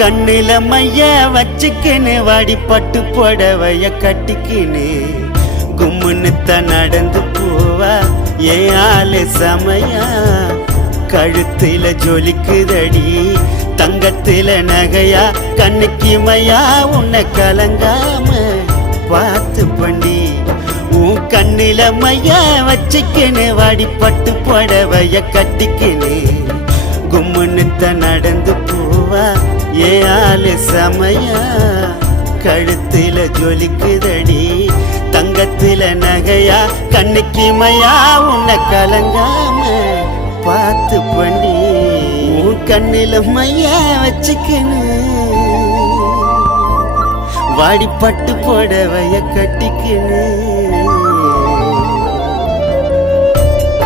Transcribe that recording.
கண்ணில மைய வச்சுக்கின்னு வாடி பட்டு புடவைய கட்டிக்கின்னு கும்முன்னுத்த நடந்து போவா ஏன் ஆளு சமையா கழுத்துல ஜொலிக்குதடி தங்கத்தில நகையா கண்ணுக்கு மையா உன்னை கலங்காம பார்த்து பண்ணி உன் கண்ணில மைய வச்சுக்கின்னு வாடி பட்டு புடவைய கட்டிக்கின்னு கும்முன்னுத்த நடந்து போவா ஏ ஆளு சமையா கழுத்துல ஜொலிக்குதடி தங்கத்தில நகையா கண்ணுக்கு மையா உன்னை கலங்காம பார்த்து பண்ணி உன் கண்ணில மையா வச்சுக்கணும் வாடி பட்டு புடவைய கட்டிக்கணும்.